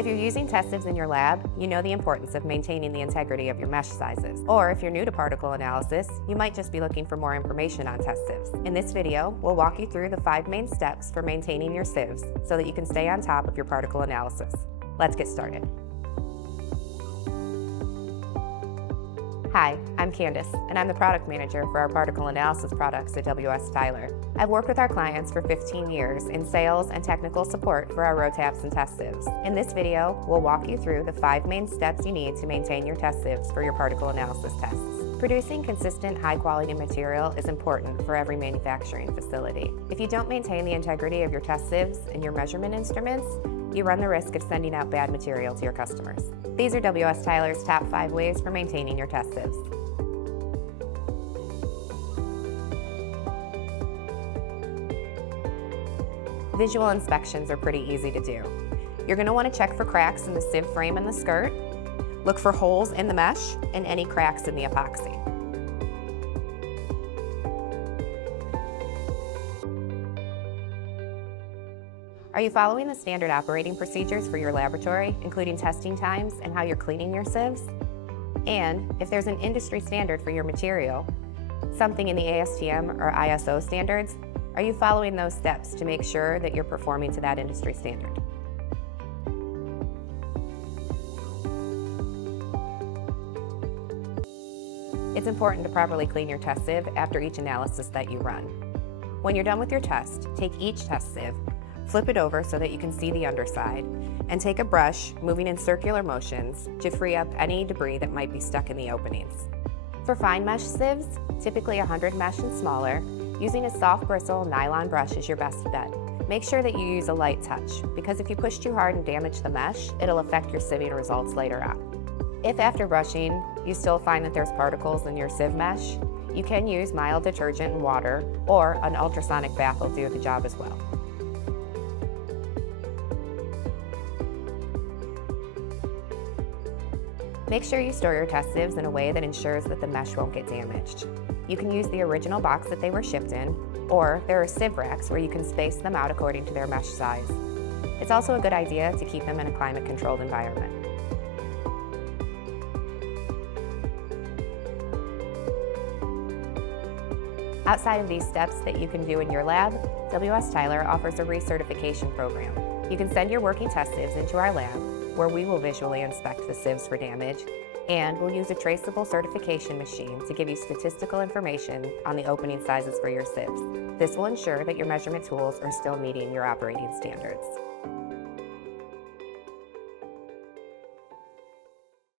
If you're using test sieves in your lab, you know the importance of maintaining the integrity of your mesh sizes. Or if you're new to particle analysis, you might just be looking for more information on test sieves. In this video, we'll walk you through the 5 main steps for maintaining your sieves so that you can stay on top of your particle analysis. Let's get started. Hi, I'm Candace, and I'm the product manager for our particle analysis products at W.S Tyler. I've worked with our clients for 15 years in sales and technical support for our rotaps and test sieves. In this video, we'll walk you through the 5 main steps you need to maintain your test sieves for your particle analysis tests. Producing consistent, high-quality material is important for every manufacturing facility. If you don't maintain the integrity of your test sieves and your measurement instruments, you run the risk of sending out bad material to your customers. These are W.S Tyler's top 5 ways for maintaining your test sieves. Visual inspections are pretty easy to do. You're going to want to check for cracks in the sieve frame and the skirt, look for holes in the mesh, and any cracks in the epoxy. Are you following the standard operating procedures for your laboratory, including testing times and how you're cleaning your sieves? And if there's an industry standard for your material, something in the ASTM or ISO standards, are you following those steps to make sure that you're performing to that industry standard? It's important to properly clean your test sieve after each analysis that you run. When you're done with your test, take each test sieve, flip it over so that you can see the underside, and take a brush, moving in circular motions, to free up any debris that might be stuck in the openings. For fine mesh sieves, typically 100 mesh and smaller, using a soft bristle nylon brush is your best bet. Make sure that you use a light touch, because if you push too hard and damage the mesh, it'll affect your sieving results later on. If after brushing, you still find that there's particles in your sieve mesh, you can use mild detergent and water, or an ultrasonic bath will do the job as well. Make sure you store your test sieves in a way that ensures that the mesh won't get damaged. You can use the original box that they were shipped in, or there are sieve racks where you can space them out according to their mesh size. It's also a good idea to keep them in a climate-controlled environment. Outside of these steps that you can do in your lab, W.S Tyler offers a recertification program. You can send your working test sieves into our lab, where we will visually inspect the sieves for damage, and we'll use a traceable certification machine to give you statistical information on the opening sizes for your sieves. This will ensure that your measurement tools are still meeting your operating standards.